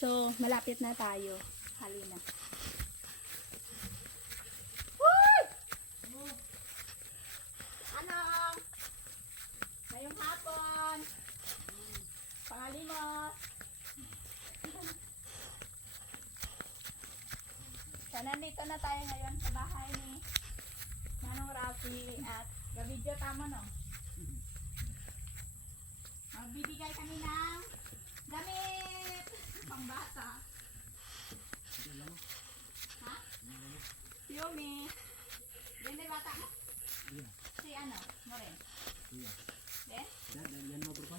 So, malapit na tayo. Halina. Anong? Ngayong hapon. Pangalimos. So, nandito na tayo ngayon sa bahay ni Manong Rafi at gabidyo tama no? Magbibigay kami ng damit pang bata. Ha? Yumi. Hindi bata mo? Si ano? Mo rin? Then? Yan mo bro.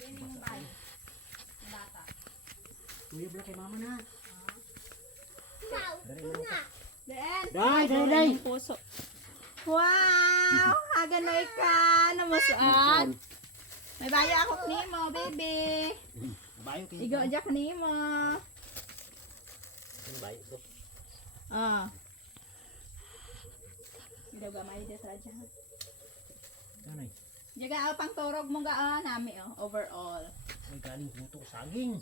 Yan yung bayo. Yung bata. Kuya bala kay mama na. Then? Day. Yung puso. Wow! Haganay ka! Namusuan! May bayo ako nimo, baby! Bayo kay. Igo ajak nimo. Bayo ko. Ah. Ito gamay dito sa dyan. Nanay. Jaga pang turog mo gaan nami overall. Ay galing puto ko saging.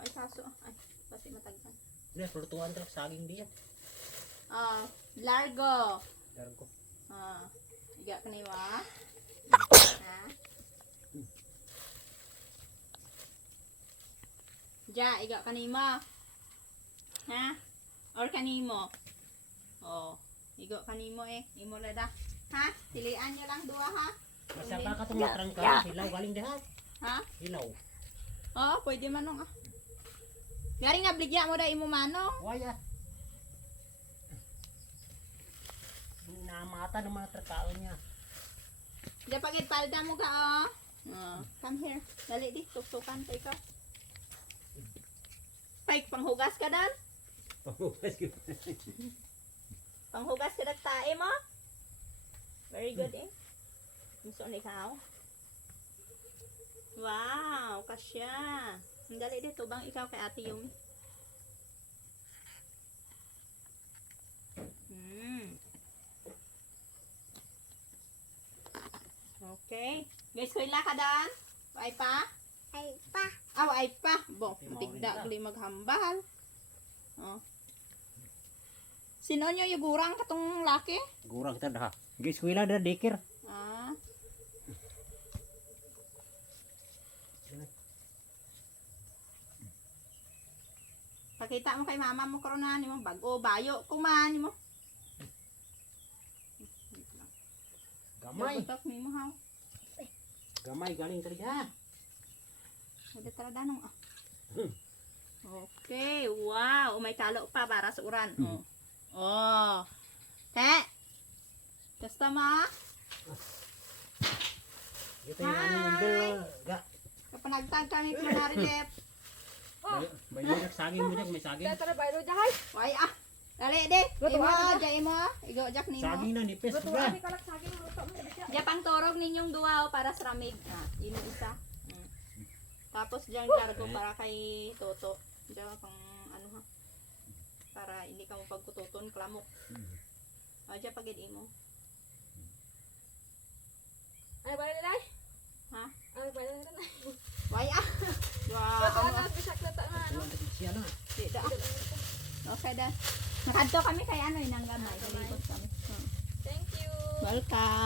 Ay kaso ay pati matagpan. Dili pulutuan tra saging diyan. Ah, largo. Dargo. Ah, iga kanimo ha. Ja, iga kanimo. Ha? Or kanimo? Oh, igo kanimo imo lada. Ha? Pilian niyo lang dua ha. Basta pa katong matrangka, hilaw galing diha. Ha? Hilaw. Oo, pwede manong ah. Garing nga bligya mo da imo manong. Waya. Namata ng mga trakao niya. Diya pagit palda mo ka oh. Come here. Dali di, tuktukan kay ka. Pike, panghugas ka dan? Panghugas ka dag tae mo? Very good Gusto ni ikaw? Wow, kasya. Dali di, tubang ikaw kay ate yung. Okay. Guys, kuila ka dan? Ay pa? Ay pa. Ay pa. Bo, tigda gali maghambal. Oh. Sino nyo yung gurang katong laki? Gurang kita dah. Guys, kuila dah dikir. Ah. Pakita mo kay mama mo karon ni mo bago bayo kuman mo. Gamay. Butok ni mo ha. Gamay galing tadi ha. Ada taradanong ah. Okay, wow, may talo pa para sa uran. Oh. Oh. Te. Gusto mo? Ito yung ano yung bill. Ga. Kapanagtag kami pinarilip. May saging mo dyan, may saging. Tara bayro jahay. Why ah. Dali di. Imo, jay mo. Igo jak nimo. Saging na nipis Luto ba? ani kalak saging luto mo bisya. Diya pang torog ninyong duwa para sa ramig. Ino isa. Tapos diyan largo para kay Toto. Diyan pang ano ha. Para hindi ka mo pagkututon klamok. Diyan pagid imo. Ay bayro dai. Ha? Ay bayro na. Why ah. Wow. Luto Ano? ana bisya luto na ano. Tuwan tadi siya na. Dito ah. Okay da. Nakadto kami kay ano inang gamay. Kalibot kami. Thank you. Welcome.